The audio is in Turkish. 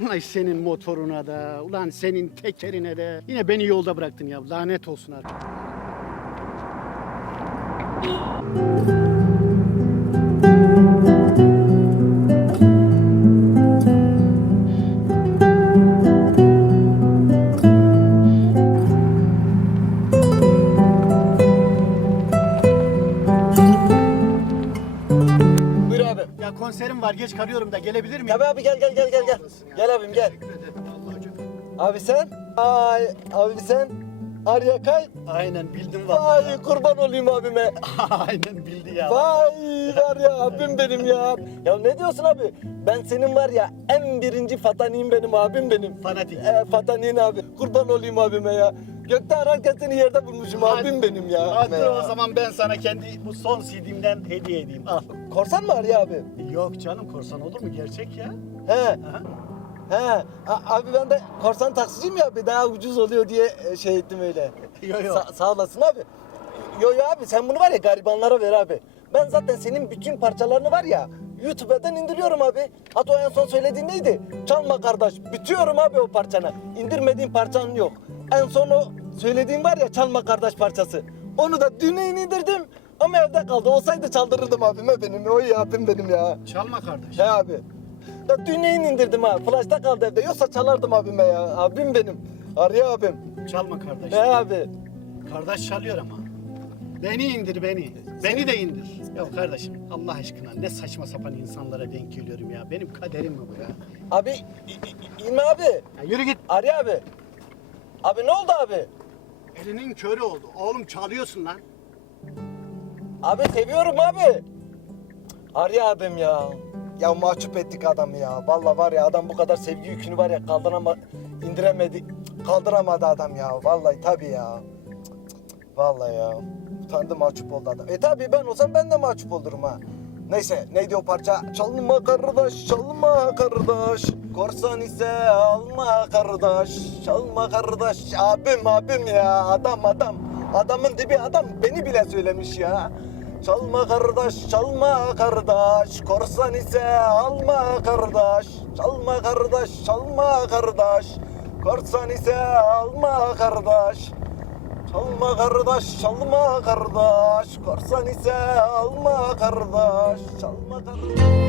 Ulan senin motoruna da, ulan senin tekerine de. Yine beni yolda bıraktın ya. Lanet olsun artık. Buyur abi. Ya konserim var, geç kalıyorum da gelebilir miyim? Tabii abi gel. Olasın ya. Gel abim gel. Teşekkür ederim. Vallahi çok- Abi sen? Ay abi sen? Arya Kay. Aynen bildim vallahi. Vay kurban olayım abime. Aynen bildi ya. Vay var ya abim benim ya. Ya ne diyorsun abi? Ben senin var ya en birinci fataniyim benim abim benim. Fanatik. Fataniğin abi. Kurban olayım abime ya. Gökte ararken seni yerde bulmuşum abim benim ya. Hadi Ya. o zaman ben sana kendi bu son CD'mden hediye edeyim. Al. Korsan mı Arya abi? Yok canım, korsan olur mu? Gerçek ya. He. Aha. He. Abi ben de korsan taksiciyim ya abi daha ucuz oluyor diye şey ettim öyle. Yo yo. Sağ olasın abi. Yo abi sen bunu var ya garibanlara ver abi. Ben zaten senin bütün parçalarını var ya YouTube'dan indiriyorum abi. Hatta o en son söylediğin neydi? Çalma kardeş. Bitiyorum abi o parçanı. İndirmediğin parçan yok. En son o söylediğin var ya çalma kardeş parçası. Onu da dün indirdim ama evde kaldı. Olsaydı çaldırırdım abime benim. Oy abim benim ya. Çalma kardeş. He abi. Ya dün indirdim ha. Flash'ta kaldı evde. Yoksa çalardım abime ya. Abim benim. Arya abim. Çalma kardeş. He abi. Kardeş çalıyor ama. Beni indir beni. Beni de indir. Ya kardeşim Allah aşkına ne saçma sapan insanlara denk geliyorum ya. Benim kaderim mi bu ya? Abi İlmi abi. Ya yürü git. Arya abi. Abi ne oldu abi? Elinin körü oldu. Oğlum çalıyorsun lan. Abi seviyorum abi. Arya abim ya. Ya mahcup ettik adamı ya. Vallahi var ya adam bu kadar sevgi yükünü var ya indiremedi. Kaldıramadı adam ya. Vallahi tabii ya. Vallahi ya. Utandı mahcup oldu adam. Tabii ben olsam ben de mahcup olurum ha. Neyse neydi o parça? Çalma kardeş, çalma kardeş. Korsan ise alma kardeş. Çalma kardeş. Abim ya. Adam. Adamın dibi adam beni bile söylemiş ya. Çalma kardeş, çalma kardeş. Korsan ise alma kardeş. Çalma kardeş, çalma kardeş. Korsan ise alma kardeş. Çalma kardeş, çalma kardeş. Korsan ise alma kardeş. Çalma kardeş.